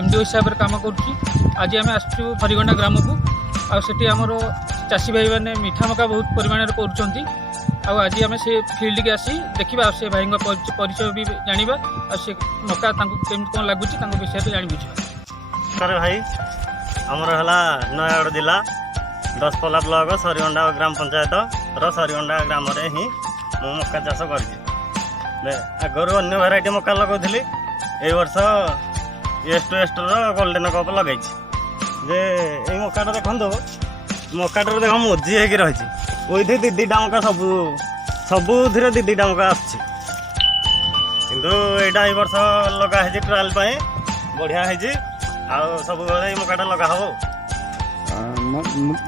MD हिसाब से कम कर आज आम आसचु फरीगंडा ग्राम को आठी आमर चाषी भाई मैंने मीठा मका बहुत परिमाण कर आज आम से फिल्ड के आसी देखा से भाई परिचय भी जाना से मका कमी कौन लगुच विषय जान बुझा। भाई आमर है नयागढ़ जिला दसपल्ला ब्लॉक सरीगंडा ग्राम पंचायत सरीगंडा ग्राम में ही मु मका चाष कर आगर अन्य भेराइटी मका लगौली ए वर्ष एस्टर गोल्डेन कप लगे जे मकाटा देखो मकाटर देख मोजी होगी रही उइथि दीटा मका सबुरे दीटा मका आसु यहाँ वर्ष लगा ट्रायल बढ़िया सब मकाटा लगा हम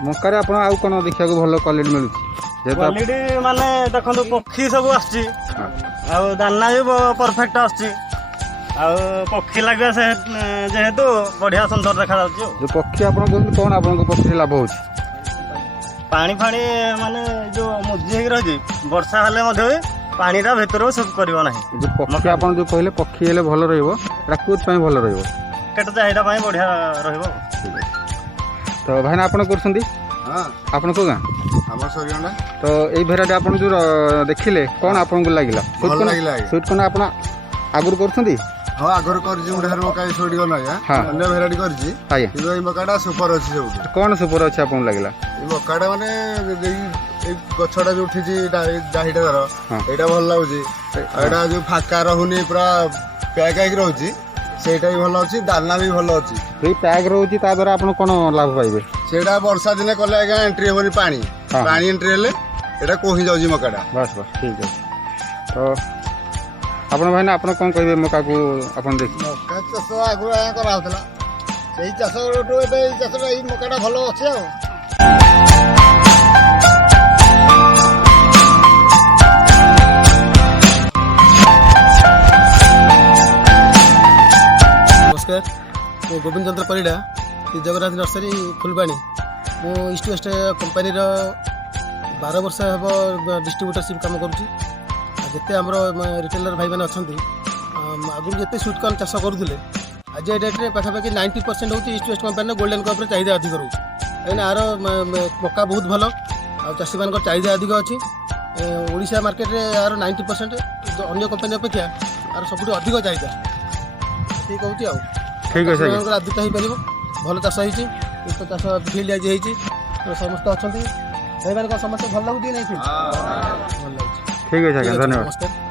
मकार आप देखा भल क्वालिटी मिलूँ क्वालिटी माने देखो पक्षी सब आसची दाना भी परफेक्ट आसची पक्षी लगे जेहेतु बढ़िया सुंदर देखा जो पक्षी आप कौन आप पक्षी लाभ हो पानी फाणी माने जो मुजी हो रही वर्षा हेल्ले पानी भर सब करना जो पक्षी आप जो कहले पक्षी हेल्ले भल रही भल रही चाहिदा बढ़िया रही। तो भाईना आप आपन को गाँ तो ये भेराइटी आप जो देखिले कौन आपको लगे स्वीट कॉर्न आप आगुरी कर हाँ आगर कर मका स्वीट कॉर्न अन्य भेराइटी कर मकाटा सुपर अच्छी सब कौन सुपर अच्छे आपको लगे मकाटा माने गछटा जो उठी डाहीटा यहाँ भल लगुच यहाँ जो फाका रोनी पूरा पैक होगी रोचे सेटा भी भल अच्छी दाना भी भल अच्छी पैक रोचे द्वारा आप कौन लाभ पाइबे सेटा वर्षा दिन कले आज्ञा एंट्री हेनी पानी एंट्री हेल्ले यहाँ कोही जाऊँगी मकाटा बस बस ठीक है। तो आप भाई आप कौन कहे मका को आप देख मका चाष आगुरी कराला से चाष मकाटा भल अच्छे नमस्कार मु गोविंद चंद्र परिड़ा जगन्नाथ नर्सरी फुलबाणी मु ईस्ट वेस्ट कंपानी 12 वर्ष हम डिस्ट्रीब्यूटरशिप काम करुँची जिते आम रिटेलर भाई मैंने अच्छा आगुरी जिते स्वीट कॉर्न चाष करुले आज ये डेट्रे पाखापाखि 90% हूँ ईस्ट वेस्ट कंपानी गोल्डेन कप्रे चाहिदा अधिक रोचे कहीं आर मका बहुत भल आ चाषी मान चाहिदा अधिक अच्छी ओडिशा मार्केट रे यार 90% अन्य कंपानी अपेक्षा आर सब अधिक चाहिदा ठीक होची आ ठीक है सर आदित्य हो पार भल चाष हो चाष फिल्ड आज हो समस्त अच्छा भाई मान समस्त भल लगुच नहीं फील्ड भल लगुच ठीक है धन्यवाद। नमस्कार।